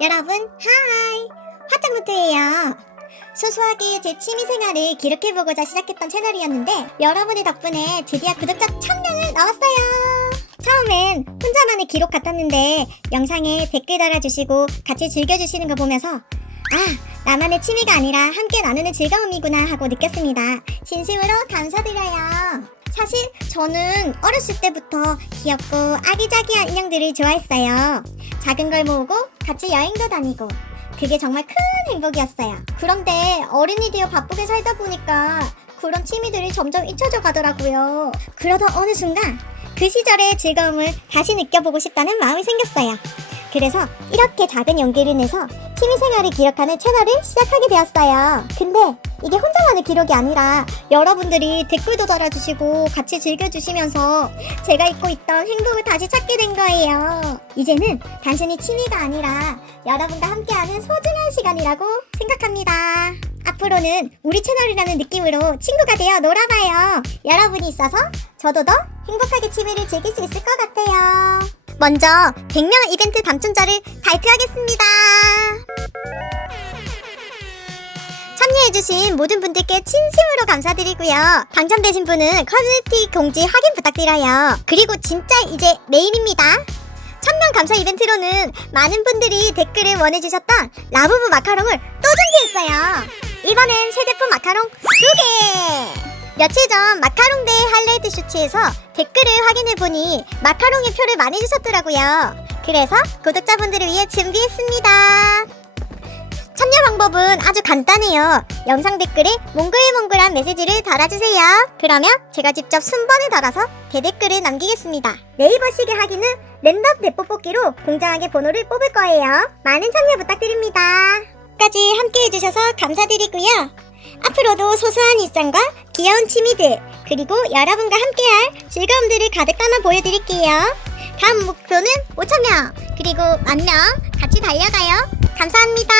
여러분, 하이! 화장노트예요. 소소하게 제 취미생활을 기록해보고자 시작했던 채널이었는데 여러분의 덕분에 드디어 구독자 1000명을 넘었어요. 처음엔 혼자만의 기록 같았는데 영상에 댓글 달아주시고 같이 즐겨주시는 거 보면서 아, 나만의 취미가 아니라 함께 나누는 즐거움이구나 하고 느꼈습니다. 진심으로 감사드려요. 사실 저는 어렸을 때부터 귀엽고 아기자기한 인형들을 좋아했어요. 작은 걸 모으고 같이 여행도 다니고 그게 정말 큰 행복이었어요. 그런데 어른이 되어 바쁘게 살다 보니까 그런 취미들이 점점 잊혀져 가더라고요. 그러다 어느 순간 그 시절의 즐거움을 다시 느껴보고 싶다는 마음이 생겼어요. 그래서 이렇게 작은 용기를 내서 취미생활을 기록하는 채널을 시작하게 되었어요. 근데 이게 혼자만의 기록이 아니라 여러분들이 댓글도 달아주시고 같이 즐겨주시면서 제가 잊고 있던 행복을 다시 찾게 된 거예요. 이제는 단순히 취미가 아니라 여러분과 함께하는 소중한 시간이라고 생각합니다. 앞으로는 우리 채널이라는 느낌으로 친구가 되어 놀아봐요. 여러분이 있어서 저도 더 행복하게 취미를 즐길 수 있을 것 같아요. 먼저 100명 이벤트 당첨자를 발표하겠습니다. 참여해주신 모든 분들께 진심으로 감사드리고요. 당첨되신 분은 커뮤니티 공지 확인 부탁드려요. 그리고 진짜 이제 내일입니다. 천명 감사 이벤트로는 많은 분들이 댓글을 원해주셨던 라부부 마카롱을 또 준비했어요. 이번엔 새 제품 마카롱 두 개! 며칠 전 마카롱 데이 하이라이트 쇼츠에서 댓글을 확인해보니 마카롱의 표를 많이 주셨더라고요. 그래서 구독자분들을 위해 준비했습니다. 참여 방법은 아주 간단해요. 영상 댓글에 몽글몽글한 메시지를 달아주세요. 그러면 제가 직접 순번을 달아서 대댓글을 남기겠습니다. 네이버 시계 하기는 랜덤 대포 뽑기로 공정하게 번호를 뽑을 거예요. 많은 참여 부탁드립니다. 까지 함께 해주셔서 감사드리고요. 앞으로도 소소한 일상과 귀여운 취미들 그리고 여러분과 함께할 즐거움들을 가득 담아 보여드릴게요. 다음 목표는 5천명 그리고 만명 같이 달려가요. 감사합니다.